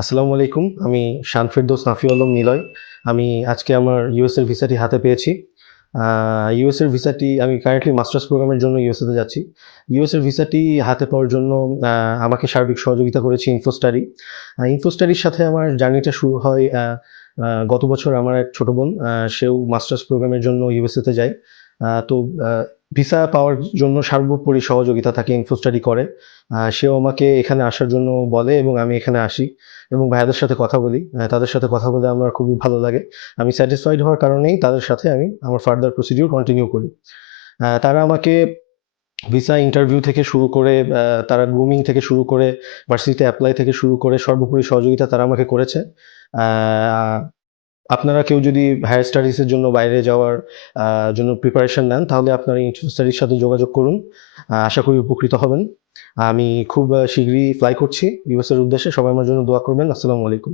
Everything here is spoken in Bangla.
আসসালামু আলাইকুম, আমি শান ফেরদৌস নাফি আলম নিলয়। আমি আজকে আমার ইউএসএর ভিসাটি হাতে পেয়েছি। ইউএসএর ভিসাটি, আমি কারেন্টলি মাস্টার্স প্রোগ্রামের জন্য ইউএসএতে যাচ্ছি। ইউএসএর ভিসাটি হাতে পাওয়ার জন্য আমাকে সার্বিক সহযোগিতা করেছে ইনফোস্টাডি ইনফোস্টাডির সাথে আমার জার্নিটা শুরু হয় গত বছর আমার এক ছোটো বোন সেও মাস্টার্স প্রোগ্রামের জন্য ইউএসএতে যায়। তো ভিসা পাওয়ার জন্য সর্বোপরি সহযোগিতা তাকে ইনফোস্টাডি করে। সেও আমাকে এখানে আসার জন্য বলে এবং আমি এখানে আসি এবং ভাইয়াদের সাথে কথা বলি। তাদের সাথে কথা বলে আমার খুবই ভালো লাগে। আমি স্যাটিসফাইড হওয়ার কারণেই তাদের সাথে আমি আমার ফার্দার প্রসিডিউর কন্টিনিউ করি। তারা আমাকে ভিসা ইন্টারভিউ থেকে শুরু করে তারা গ্রুমিং থেকে শুরু করে ভার্সিটিতে অ্যাপ্লাই থেকে শুরু করে সর্বোপরি সহযোগিতা তারা আমাকে করেছে। আপনারা কেউ যদি হায়ার স্টাডিজের জন্য বাইরে যাওয়ার জন্য প্রিপারেশন নেন, তাহলে আপনারা স্টাডির সাথে যোগাযোগ করুন। আশা করি উপকৃত হবেন। আমি খুব শীঘ্রই ফ্লাই করছি। ইউএসের উদ্দেশ্যে সবাই আমার জন্য দোয়া করবেন। আসসালামু আলাইকুম।